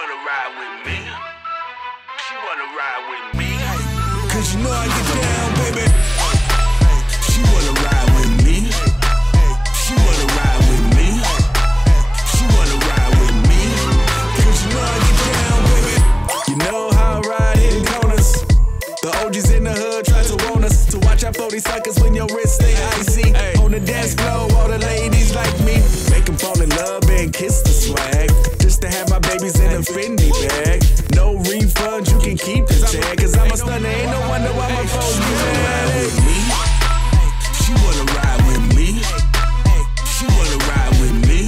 wanna ride with me. She wanna ride with me. Cause you know I get down, baby. She wanna ride with me. She wanna ride with me. She wanna ride with me. Cause you know I get down, baby. You know how I ride hitting corners. The OGs in the hood try to warn us to watch out for these suckers when your wrist stay icy. On the dance floor, all the ladies like me. Make them fall in love and kiss the swag. Just to have my babies in a Fendi bag. No refund, you can keep the tag. Cause I'm a stunner, ain't no wonder why my folks be mad at me. She wanna ride with me. She wanna ride with me.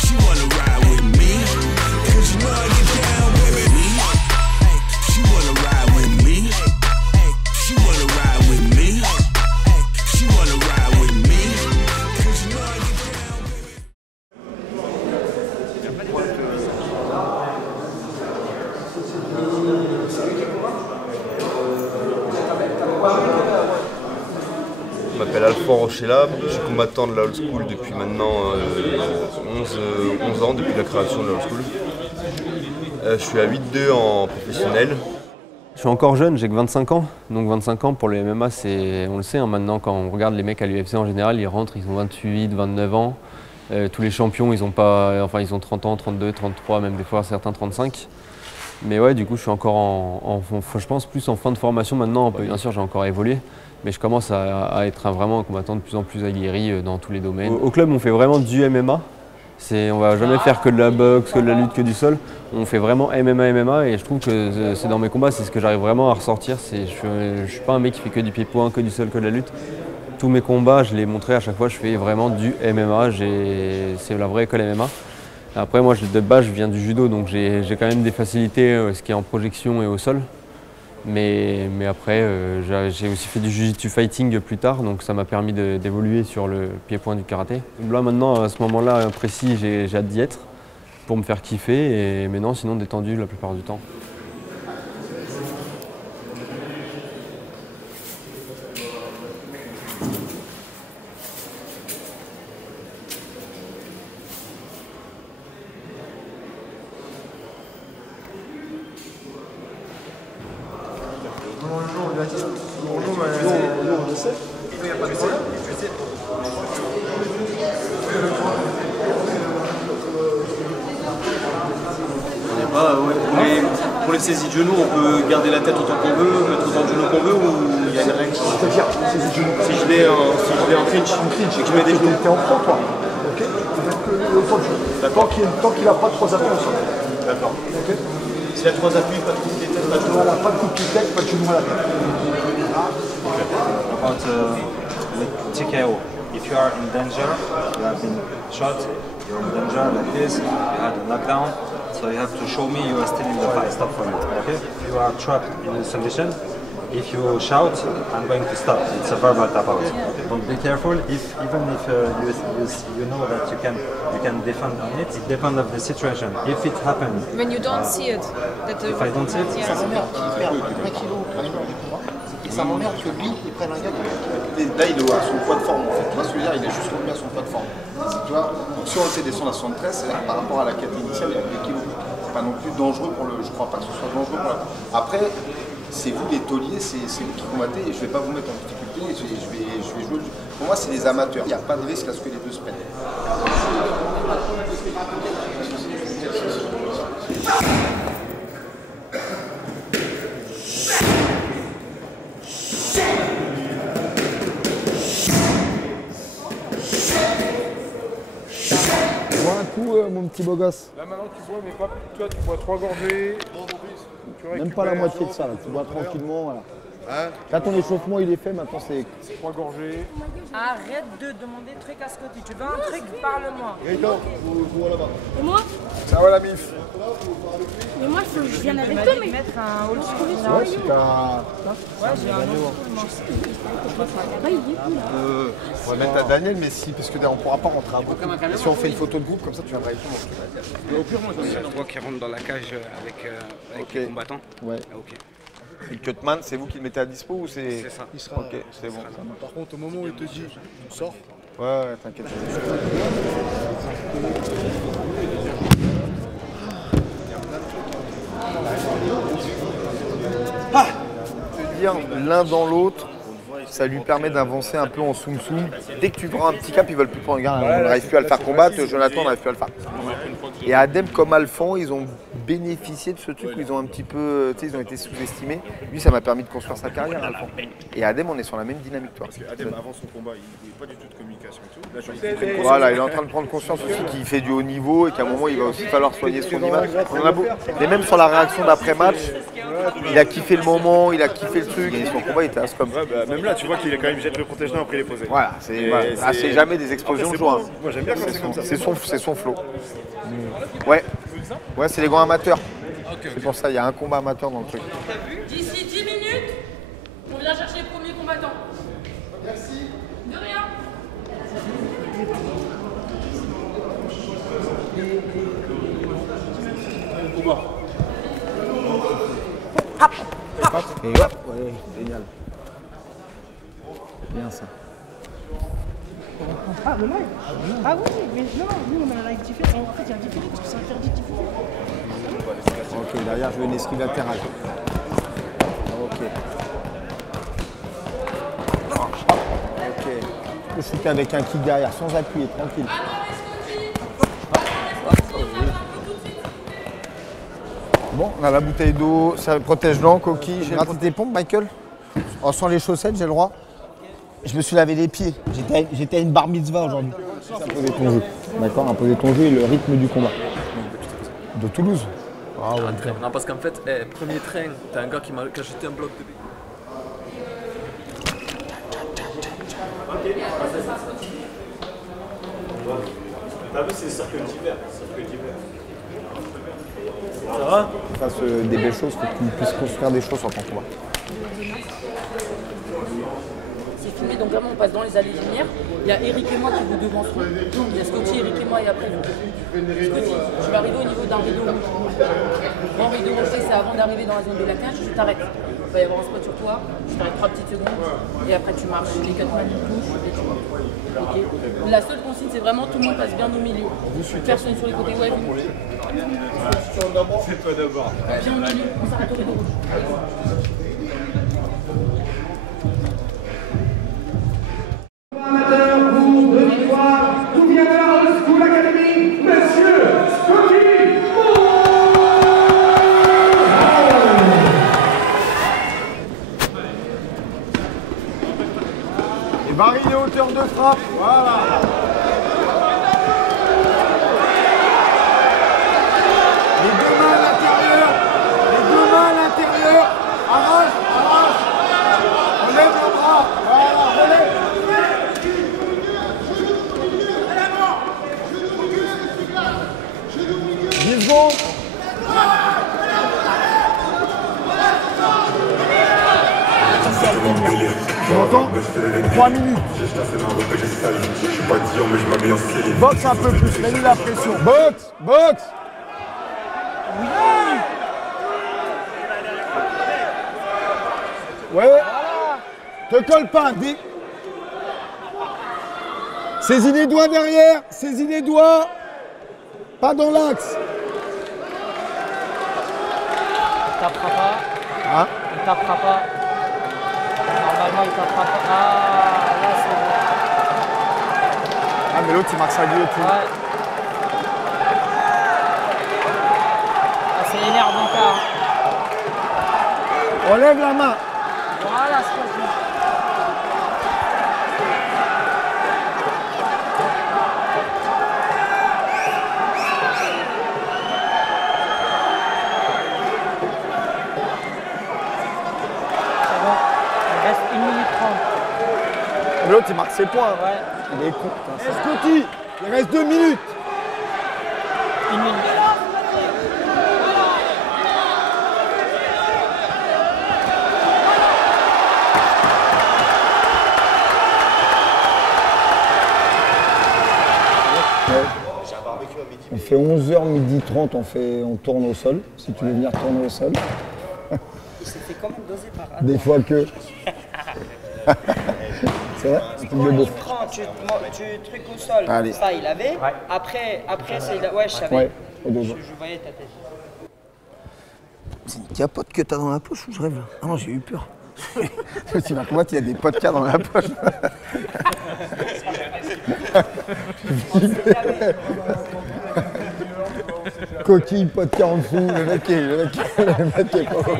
She wanna ride with me. Cause you know I get down, baby. She wanna ride with me. She wanna ride with me. She wanna ride with me. Cause you know I get down, baby. Je m'appelle Alphonse Rochella, je suis combattant de la old school depuis maintenant 11 ans, depuis la création de la old school. Je suis à 8-2 en professionnel. Je suis encore jeune, j'ai que 25 ans, donc 25 ans pour le MMA, on le sait, hein, maintenant quand on regarde les mecs à l'UFC en général, ils rentrent, ils ont 28, 29 ans. Tous les champions, ils ont 30 ans, 32, 33, même des fois certains 35. Mais ouais, du coup, je suis encore je pense plus en fin de formation maintenant. Bien sûr, j'ai encore évolué, mais je commence à être vraiment un combattant de plus en plus aguerri dans tous les domaines. Au club, on fait vraiment du MMA. On va jamais faire que de la boxe, que de la lutte, que du sol. On fait vraiment MMA et je trouve que c'est dans mes combats, c'est ce que j'arrive vraiment à ressortir. Je suis pas un mec qui fait que du pied-point, que du sol, que de la lutte. Tous mes combats, je l'ai montré à chaque fois, je fais vraiment du MMA. C'est la vraie école MMA. Après, moi, de base, je viens du judo, donc j'ai quand même des facilités, ce qui est en projection et au sol. Mais après, j'ai aussi fait du jiu-jitsu fighting plus tard, donc ça m'a permis d'évoluer sur le pied-point du karaté. Là, maintenant, à ce moment-là précis, j'ai hâte d'y être pour me faire kiffer, mais non, sinon détendu la plupart du temps. On le sait. Il n'y a pas de problème. On n'est pas, ouais. Pour les saisies de genoux, on peut garder la tête autant qu'on veut, mettre autant de genoux qu'on veut, ou il y a une règle? C'est-à-dire, saisie de genoux. Si je vais en clinch, et que je mets des genoux. T'es en front, toi. Ok. D'accord. Tant qu'il n'a pas de 3 appuis au sol. D'accord. Ok. S'il y a 3 appuis, pas de coup de tête, pas de genoux. Voilà, pas de coup de tête, pas de genoux à la tête. About TKO. If you are in danger, you have been shot, you're in danger like this, you had a knockdown, so you have to show me you are still in the fight, stop for you, okay? If you are trapped in this condition, if you shout, I'm going to stop. It's a verbal tap out. But be careful, even if you know that you can defend on it, it depends on the situation. If it happens... When you don't see it. If I don't see it? Yeah. Et ça m'emmerde que lui, il prenne un gars qui là, il est à son poids de forme en fait. Tu vois ce que je veux dire, il est juste revenu à son poids de forme. Tu vois, donc si on le fait descendre à 73, c'est-à-dire par rapport à la catégorie initiale, il y a 2 kilos. C'est pas non plus dangereux pour le. Je crois pas que ce soit dangereux pour la. Après, c'est vous les tauliers, c'est vous qui combattez et je vais pas vous mettre en difficulté, je vais jouer. Pour moi, c'est des amateurs. Il n'y a pas de risque à ce que les deux se prennent. Mon petit beau gosse. Là maintenant tu bois, mais pas toi, tu bois 3 gorgées. Même pas la moitié de ça, là. Tu bois tranquillement. Voilà. Hein? Quand ton échauffement il est fait, maintenant c'est 3 gorgées. Arrête de demander truc à Scotty. Tu veux un truc, parle-moi. Gaëtan, je vois là-bas. Et moi? Ça va la mif? Mais moi, je viens avec toi, mais... mettre un old school. Ouais, c'est un... Ouais, j'ai un old school. On va mettre à Daniel, mais si, parce que on pourra pas rentrer à beaucoup. Si on fait une photo de groupe, comme ça tu viendras avec tout. Au pire, moi, c'est toi qui rentre dans la cage avec les combattants. Ouais. Ah, ok. Et le cutman, c'est vous qui le mettez à dispo ou c'est... C'est ça. Il sera... Ok, c'est bon. Par contre, au moment où il te dit, tu sors. Ouais, t'inquiète. dire, l'un dans l'autre, ça lui permet d'avancer un peu en soum-soum. Dès que tu prends un petit cap, ils veulent plus prendre. Regarde, on n'arrive plus à le faire combattre, Jonathan n'arrive plus à le faire. Et Adem comme Alphand, ils ont bénéficié de ce truc où ils ont un petit peu, tu sais, ils ont été sous-estimés. Lui, ça m'a permis de construire sa carrière, Alphand. Et Adem, on est sur la même dynamique, toi. Parce qu'Adem, avant son combat, il n'avait pas du tout de communication et tout. Voilà, il est en train de prendre conscience aussi qu'il fait du haut niveau et qu'à un moment, il va aussi falloir soigner son image. On en a beau. Mais même sur la réaction d'après-match, il a kiffé le moment, il a kiffé le truc. Et son combat, il était as-comme. Ouais, bah, même là, tu vois qu'il est quand même obligé de le protéger après les poser. Voilà, c'est jamais des explosions de joie. Moi, j'aime bien quand c'est comme ça. C'est son flow. Ouais, ouais, c'est les grands amateurs. C'est pour ça, il y a un combat amateur dans le truc. D'ici 10 minutes, on vient chercher le premier combattant. Merci. De rien. Et hop, ouais, génial. Bien ça. Ah, le live? Ah oui, mais non, nous on a un live différent. En fait, il y a un différé parce que c'est interdit de différer. Ok, derrière, je veux une esquive latérale. Ok. Ok. Je peux shooter avec un kick derrière, sans appuyer, tranquille. Bon, on a la bouteille d'eau, ça protège l'encre, coquille. J'ai raté tes pompes, Michael? Oh, sans les chaussettes, j'ai le droit. Je me suis lavé les pieds. J'étais à une bar mitzvah aujourd'hui. Imposer ton jeu. D'accord, imposer ton jeu et le rythme du combat. De Toulouse. Ah ouais. Non, parce qu'en fait, premier train, t'as un gars qui a jeté un bloc de billes. T'as vu, c'est le cercle d'hiver. Ça va? Fasse des belles choses, que tu puisses construire des choses sur ton combat. C'est filmé, donc vraiment on passe dans les allées et lumières. Il y a Eric et moi qui vous devanceront. Il y a Scotty, Eric et moi et après vous. Scotty, je vais arriver au niveau d'un rideau rouge. Grand rideau rouge, c'est avant d'arriver dans la zone de la cage, je t'arrête. Il va y avoir un spot sur toi, je t'arrête 3 petites secondes et après tu marches. Les 4 mains du touche et tu vois. Okay. La seule consigne, c'est vraiment tout le monde passe bien au milieu. Personne sur les côtés, ouais, vous. C'est toi d'abord. Bien au milieu, on s'arrête au rideau rouge. Varie les hauteurs de frappe, voilà. Les deux mains à l'intérieur, arrache, relève le bras, voilà, relève. 10 secondes. Tu m'entends? 3 minutes. Boxe un peu plus, mets-lui la pression. Boxe. Oui. Ouais. Te colle pas. Saisis les doigts derrière. Saisis les doigts. Pas dans l'axe. Il tapera pas. Hein? Il tapera pas. Normalement, il tapera pas. Ah, là, c'est bon. Ah, mais l'autre, il marque sa guillotine. Ouais. Ah, c'est énervant, car. Relève la main. Voilà, c'est pas L'autre, il marque ses points. Ouais. Il est con. Scotty, il reste 2 minutes. 1 minute. On fait 11h30, on tourne au sol, si tu veux venir tourner au sol. Il s'est fait quand même doser par Adam. Des fois que... C'est vrai? Tu prends, tu trucs au sol. Allez. Ça, il avait. Ouais. Après c'est... Ouais, je savais. Ouais, je voyais ta tête. C'est une capote que t'as dans la poche ou je rêve là? Ah non, j'ai eu peur. Tu vas combattre, il y a des podcasts dans la poche. Coquille, podcast en dessous, le mec est pas bon.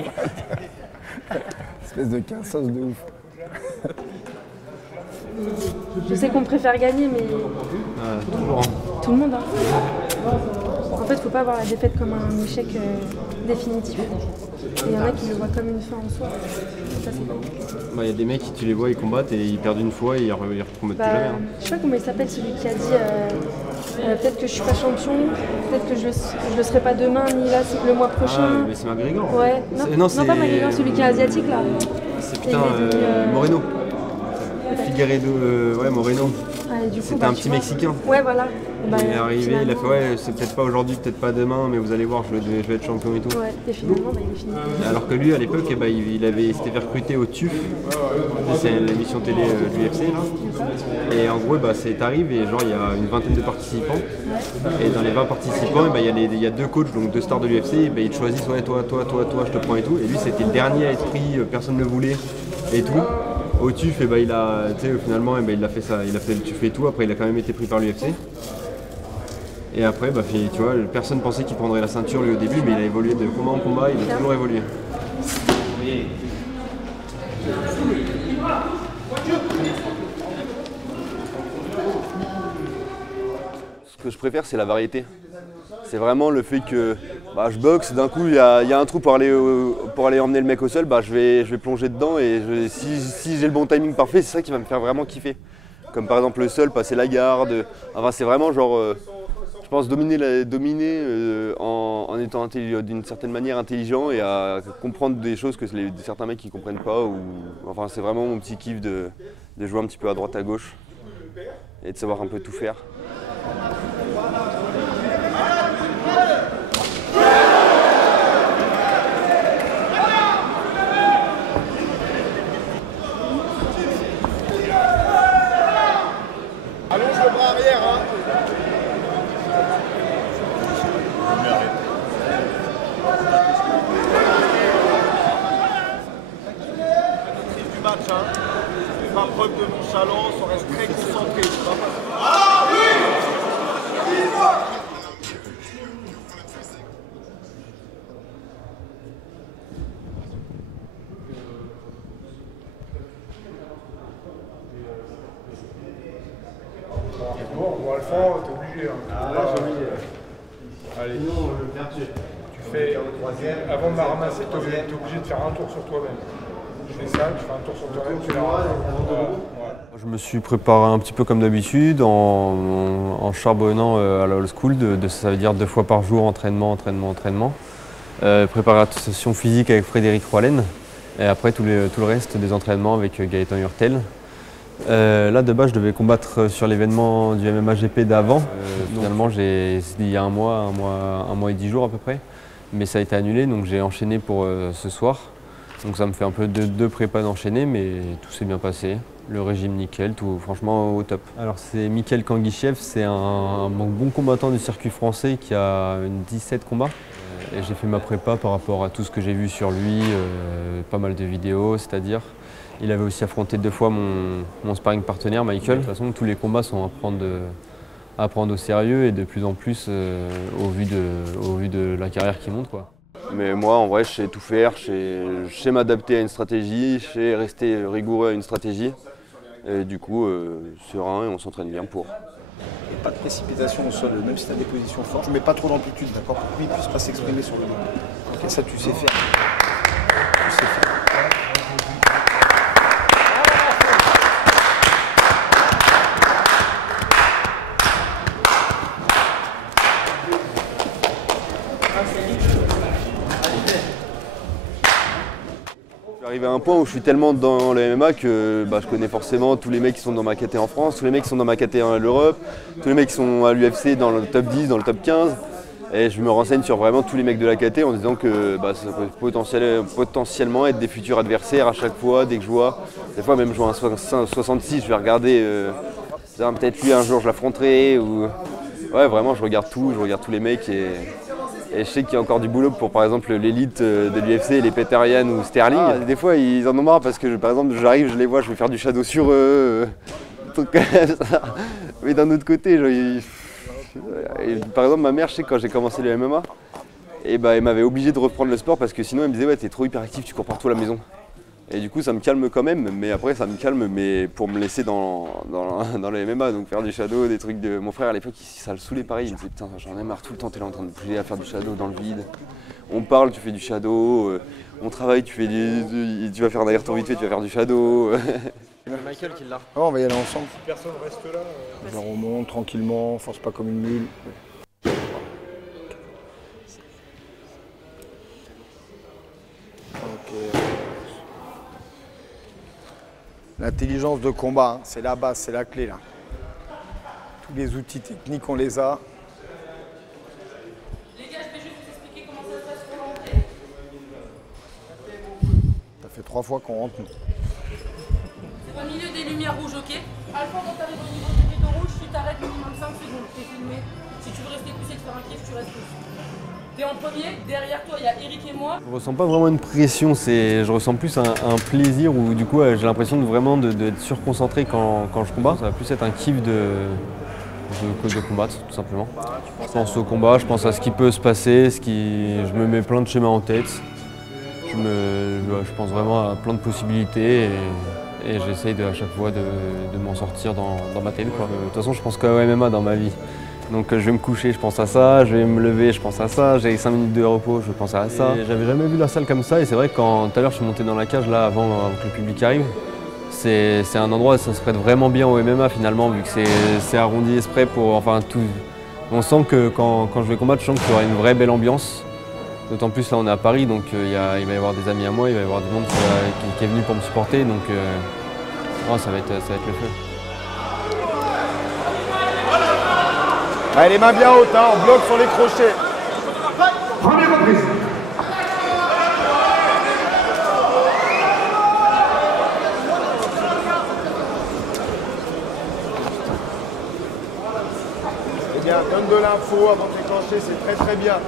Espèce de cassos de ouf. Je sais qu'on préfère gagner, mais Toujours. tout le monde. Hein. En fait, faut pas voir la défaite comme un échec définitif. Il y en a qui le voient comme une fin en soi. Ça, c'est pas. Y a des mecs qui tu les vois, ils combattent et ils perdent une fois et ils recombattent plus jamais. Hein. Je sais pas comment il s'appelle celui qui a dit peut-être que je suis pas champion, peut-être que je le serai pas demain ni là le mois prochain. Ah, mais c'est McGregor. Ouais, non, pas McGregor, celui qui est asiatique là. C'est putain Moreno. Figueiredo, ouais Moreno. C'était un petit Mexicain. Ouais, voilà. Il est arrivé, il a fait ouais, c'est peut-être pas aujourd'hui, peut-être pas demain, mais vous allez voir, je vais être champion et tout. Ouais, et finalement, il est fini. Alors que lui, à l'époque, il s'était fait recruter au TUF, c'est l'émission télé de l'UFC là. Et en gros, t'arrives et genre il y a une vingtaine de participants. Et dans les 20 participants, il y a 2 coachs, donc 2 stars de l'UFC, ils te choisissent ouais, toi, je te prends et tout. Et lui, c'était le dernier à être pris, personne ne le voulait et tout. Au TUF, finalement, il a fait ça, il a fait le TUF et tout. Après, il a quand même été pris par l'UFC. Et après, tu vois, personne pensait qu'il prendrait la ceinture lui au début, mais il a évolué de combat en combat, il a toujours évolué. Ce que je préfère, c'est la variété. C'est vraiment le fait que je boxe, d'un coup il y a un trou pour aller emmener le mec au sol, je vais plonger dedans et si j'ai le bon timing parfait, c'est ça qui va me faire vraiment kiffer. Comme par exemple le sol, passer la garde, enfin c'est vraiment genre, je pense dominer en étant d'une certaine manière intelligent et à comprendre des choses que certains mecs qui comprennent pas. Enfin c'est vraiment mon petit kiff de jouer un petit peu à droite à gauche et de savoir un peu tout faire. Allonge le bras arrière, hein. Du match, hein. Fais pas preuve de nonchalance, on reste très concentré. Ah oui! Bon, Alphonse, t'es obligé. Allez, tu fais, avant de la ramasser, t'es obligé de faire un tour sur toi-même. Tu fais ça, tu fais un tour sur toi-même, tu la ramasses. Je me suis préparé un petit peu comme d'habitude, en charbonnant à la old school, ça veut dire 2 fois par jour, entraînement. Préparation physique avec Frédéric Roalen, et après tout le reste des entraînements avec Gaëtan Hurtel. Là de base je devais combattre sur l'événement du MMA GP d'avant. Finalement il y a un mois et 10 jours à peu près. Mais ça a été annulé donc j'ai enchaîné pour ce soir. Donc ça me fait un peu deux prépas d'enchaîner mais tout s'est bien passé. Le régime nickel, tout franchement au top. Alors c'est Mikhail Kanguichev, c'est un bon combattant du circuit français qui a 17 combats. Et j'ai fait ma prépa par rapport à tout ce que j'ai vu sur lui, pas mal de vidéos, c'est-à-dire. Il avait aussi affronté 2 fois mon sparring partenaire, Michael. De toute façon, tous les combats sont à prendre au sérieux et de plus en plus au vu de la carrière qui monte, quoi. Mais moi, en vrai, je sais tout faire, je sais m'adapter à une stratégie, je sais rester rigoureux à une stratégie. Et du coup, serein et on s'entraîne bien pour. Et pas de précipitation au sol, même si tu as des positions fortes. Je mets pas trop d'amplitude, d'accord, pour qu'il puisse pas s'exprimer sur le ring. Et ça, tu sais faire. Tu sais faire. Arrivé à un point où je suis tellement dans le MMA que je connais forcément tous les mecs qui sont dans ma KT en France, tous les mecs qui sont dans ma KT en Europe, tous les mecs qui sont à l'UFC dans le top 10, dans le top 15. Et je me renseigne sur vraiment tous les mecs de la KT en disant que ça peut potentiellement être des futurs adversaires à chaque fois, dès que je vois. Des fois même je vois un 66, je vais regarder, peut-être lui un jour je l'affronterai. Ouais, vraiment je regarde tout, je regarde tous les mecs et Et je sais qu'il y a encore du boulot pour par exemple l'élite de l'UFC, les Peter Yan ou Sterling. Ah, des fois ils en ont marre parce que par exemple j'arrive, je les vois, je vais faire du shadow sur eux, trucs comme ça. Mais d'un autre côté, par exemple ma mère, je sais que quand j'ai commencé le MMA, et bah, elle m'avait obligé de reprendre le sport parce que sinon elle me disait ouais t'es trop hyperactif, tu cours partout à la maison. Et du coup ça me calme quand même, mais après ça me calme mais pour me laisser dans le MMA, donc faire du shadow, des trucs de... Mon frère à l'époque ça le saoulait pareil, il me disait putain j'en ai marre tout le temps, t'es là en train de bouger à faire du shadow dans le vide. On parle, tu fais du shadow, on travaille, tu vas faire un aller-retour vite fait, tu vas faire du shadow. C'est Michael qui l'a. Oh, on va y aller ensemble. Si personne reste là. On remonte tranquillement, force pas comme une mule. Ok. L'intelligence de combat, hein, c'est la base, c'est la clé là. Tous les outils techniques, on les a. Les gars, je vais juste vous expliquer comment ça se passe pour l'entrée. Ça fait 3 fois qu'on rentre nous. C'est au milieu des lumières rouges, ok? Alpha, quand t'arrives au niveau du rideau rouge, tu t'arrêtes minimum 5 secondes, t'es filmé. Si tu veux rester poussé et te faire un kiff, tu restes poussé. T'es en premier, derrière toi il y a Eric et moi. Je ressens pas vraiment une pression, je ressens plus un plaisir où du coup j'ai l'impression d'être surconcentré quand je combat. Ça va plus être un kiff de combattre tout simplement. Je pense au combat, je pense à ce qui peut se passer, je me mets plein de schémas en tête. Je pense vraiment à plein de possibilités et j'essaye à chaque fois de m'en sortir dans ma tête. De toute façon je pense qu'au MMA dans ma vie. Donc je vais me coucher, je pense à ça, je vais me lever, je pense à ça, j'ai 5 minutes de repos, je pense à ça. J'avais jamais vu la salle comme ça et c'est vrai que quand tout à l'heure je suis monté dans la cage là avant que le public arrive, c'est un endroit où ça se prête vraiment bien au MMA finalement vu que c'est arrondi exprès pour enfin tout. On sent que quand je vais combattre, je sens qu'il y aura une vraie belle ambiance. D'autant plus là on est à Paris donc il va y avoir des amis à moi, il va y avoir du monde qui est venu pour me supporter donc ça va être le feu. Allez, les mains bien hautes, hein, on bloque sur les crochets. Première reprise. C'est bien, donne de l'info avant de déclencher, c'est très très bien.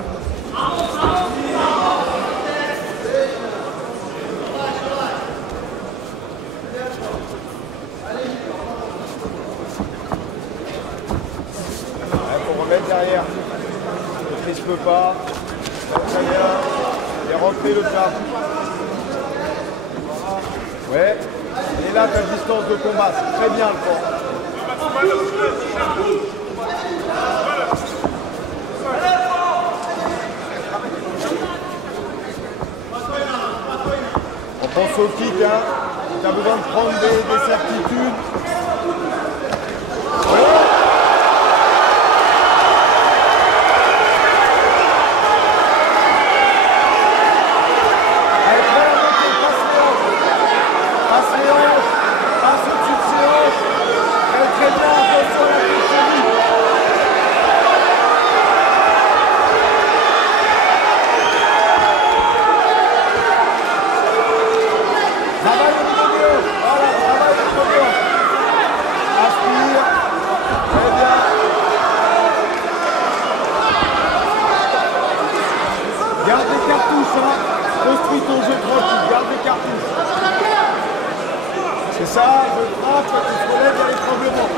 Derrière, ne crispe pas, très bien, et rentrez le tas. Ouais, et là ta distance de combat, c'est très bien le fond. On pense au kick, hein, tu as besoin de prendre des certitudes. Ouais. Garde des cartouches, hein. Construis ton jeu tranquille, garde des cartouches. C'est ça, je frappe, quand tu te relèves, il y a les tremblements.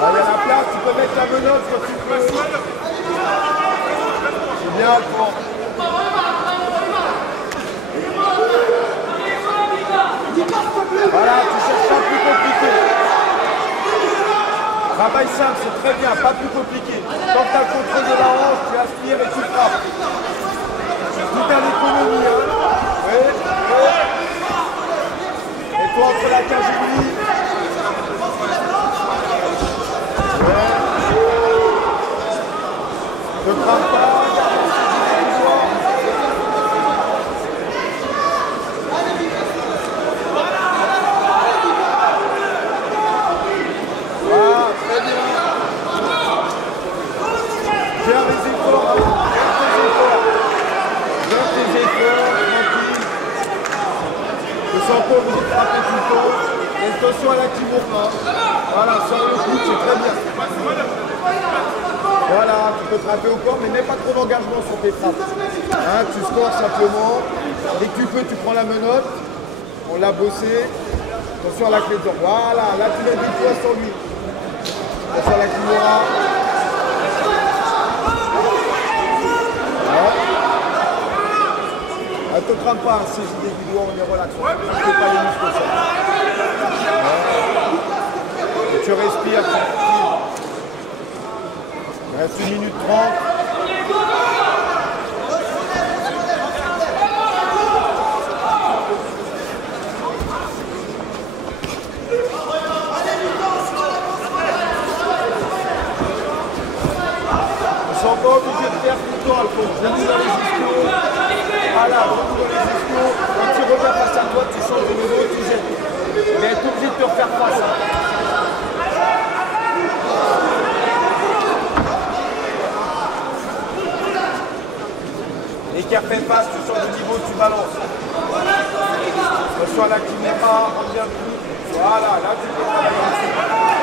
Là, il y a la place, tu peux mettre la menotte quand tu peux. C'est bien, le fond. Voilà, tu cherches pas plus compliqué. Travail simple, c'est très bien, pas plus compliqué. Quand tu as le contrôle de la hanche, tu aspires et tu frappes. Tout en économie, hein. Ouais, ouais. Et toi entre la cage et lui. Ouais. Ne crame pas. Sans pas vous frapper tout le temps. Et attention à la Kimura. Voilà, sur le coup, c'est très bien. peut te frapper au corps, mais mets pas trop d'engagement sur tes frappes. Hein, tu scores simplement. Dès que tu peux, tu prends la menotte. On l'a bossé. Attention à la clé de jambe. Voilà, là tu mets du poids sur lui. Attention à la kimura. Ne te crame pas, si je dis du doigt, on est relax. Ne fais pas les muscles ça. Et tu respires. Il reste 1 minute 30. Ils sont pas obligés de faire tout le temps, Alphonse. J'aime bien les ischios. Voilà, beaucoup dans les ischios. Quand tu reviens face à toi, tu changes de niveau, tu jettes. Mais tu es obligé de te refaire face. Et qui a fait face, tu changes de niveau, tu balances. Reçois la caméra, reviens plus. Voilà, là tu peux travailler.